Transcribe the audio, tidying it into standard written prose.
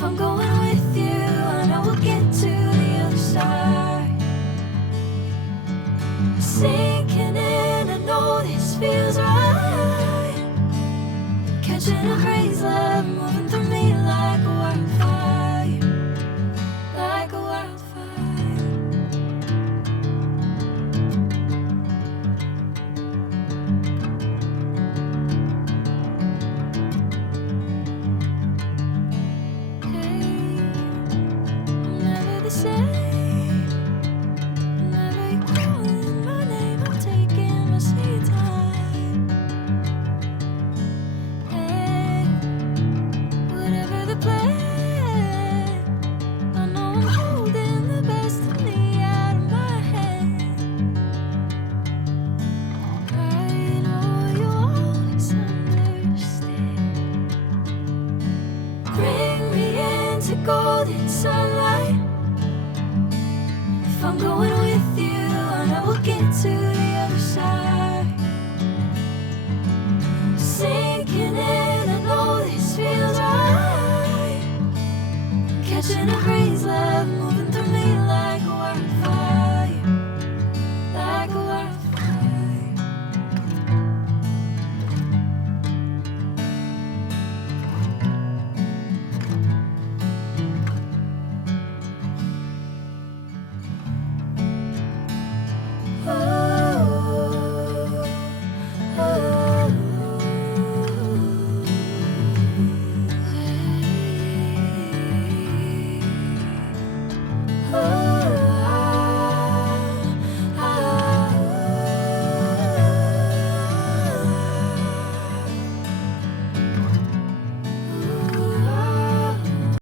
If I'm going with you, I know we'll get to the other side. Sinking in, I know this feels right. Catching a crazy love, moving through me like a wildfire, like a wildfire. Golden sunlight. If I'm going with you, I know we'll get to the other side. Sinking in, I know this feels right.